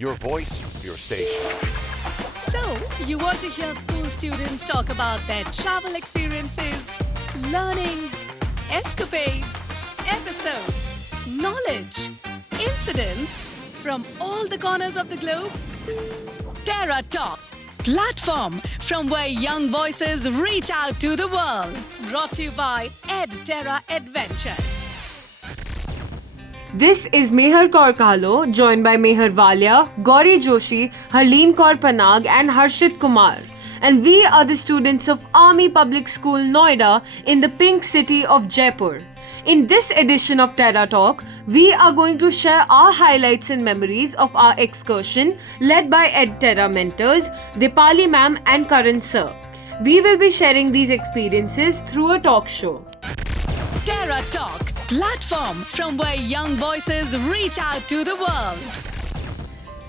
Your voice, your station. So, you want to hear school students talk about their travel experiences, learnings, escapades, episodes, knowledge, incidents from all the corners of the globe? Terra Talk, platform from where young voices reach out to the world. Brought to you by EdTerra Adventures. This is Meher Kaur Kahlo, joined by Meher Walia, Gauri Joshi, Harleen Kaur Panag and Harshit Kumar. And we are the students of Army Public School Noida in the Pink City of Jaipur. In this edition of Terra Talk, we are going to share our highlights and memories of our excursion led by EdTerra mentors Dipali ma'am and Karan sir. We will be sharing these experiences through a talk show. Terra Talk, platform from where young voices reach out to the world.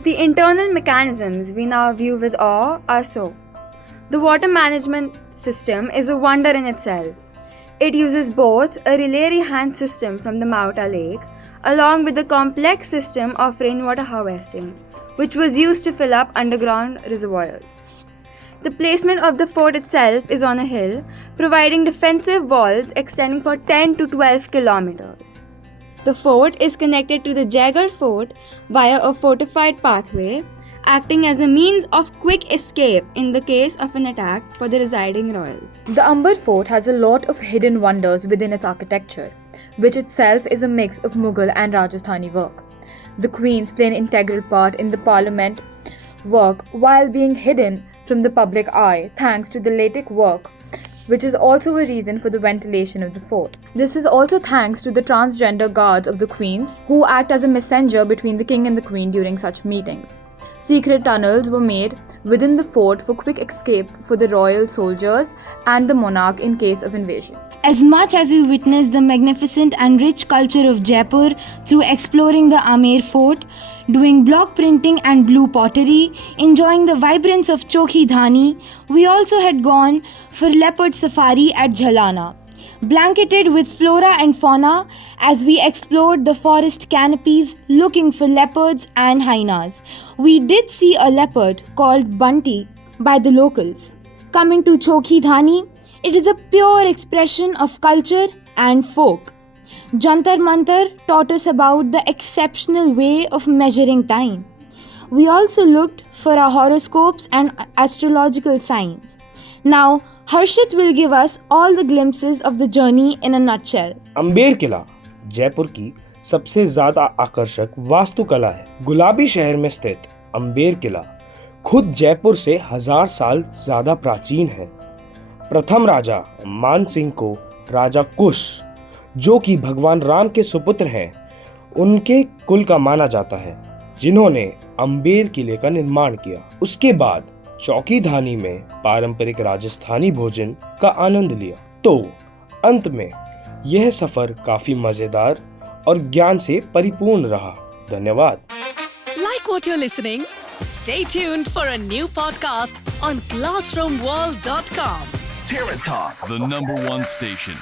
The internal mechanisms we now view with awe are so. The water management system is a wonder in itself. It uses both a Rillery hand system from the Mauta Lake along with the complex system of rainwater harvesting, which was used to fill up underground reservoirs. The placement of the fort itself is on a hill, providing defensive walls extending for 10 to 12 kilometers. The fort is connected to the Jaigarh Fort via a fortified pathway, acting as a means of quick escape in the case of an attack for the residing royals. The Amber Fort has a lot of hidden wonders within its architecture, which itself is a mix of Mughal and Rajasthani work. The queens play an integral part in the parliament work while being hidden from the public eye thanks to the latic work, which is also a reason for the ventilation of the fort. This is also thanks to the transgender guards of the queens who act as a messenger between the king and the queen during such meetings. Secret tunnels were made within the fort for quick escape for the royal soldiers and the monarch in case of invasion. As much as we witness the magnificent and rich culture of Jaipur through exploring the Amer Fort, doing block printing and blue pottery, enjoying the vibrance of Chokhi Dhani, we also had gone for leopard safari at Jhalana, blanketed with flora and fauna as we explored the forest canopies looking for leopards and hyenas. We did see a leopard called Bunty by the locals. Coming to Chokhi Dhani, it is a pure expression of culture and folk. Jantar Mantar taught us about the exceptional way of measuring time. We also looked for our horoscopes and astrological signs. Now, Harshit will give us all the glimpses of the journey in a nutshell. Amber किला जयपुर की सबसे ज्यादा आकर्षक वास्तुकला है। गुलाबी शहर में स्थित अम्बेर किला खुद जयपुर से 1000 साल ज्यादा प्राचीन है। प्रथम राजा मान सिंह को राजा कुश, जो कि भगवान राम के सुपुत्र हैं, उनके कुल का माना जाता है, जिन्होंने अम्बेर किले का निर्माण किया। उसके बाद चौकी धानी में पारंपरिक राजस्थानी भोजन का आनंद लिया। तो अंत में यह सफर काफी मजेदार और ज्ञान से परिपूर्ण रहा। धन्यवाद। Like what you're listening? Stay tuned for a new podcast on classroomworld.com. Terra Talk, The #1 station.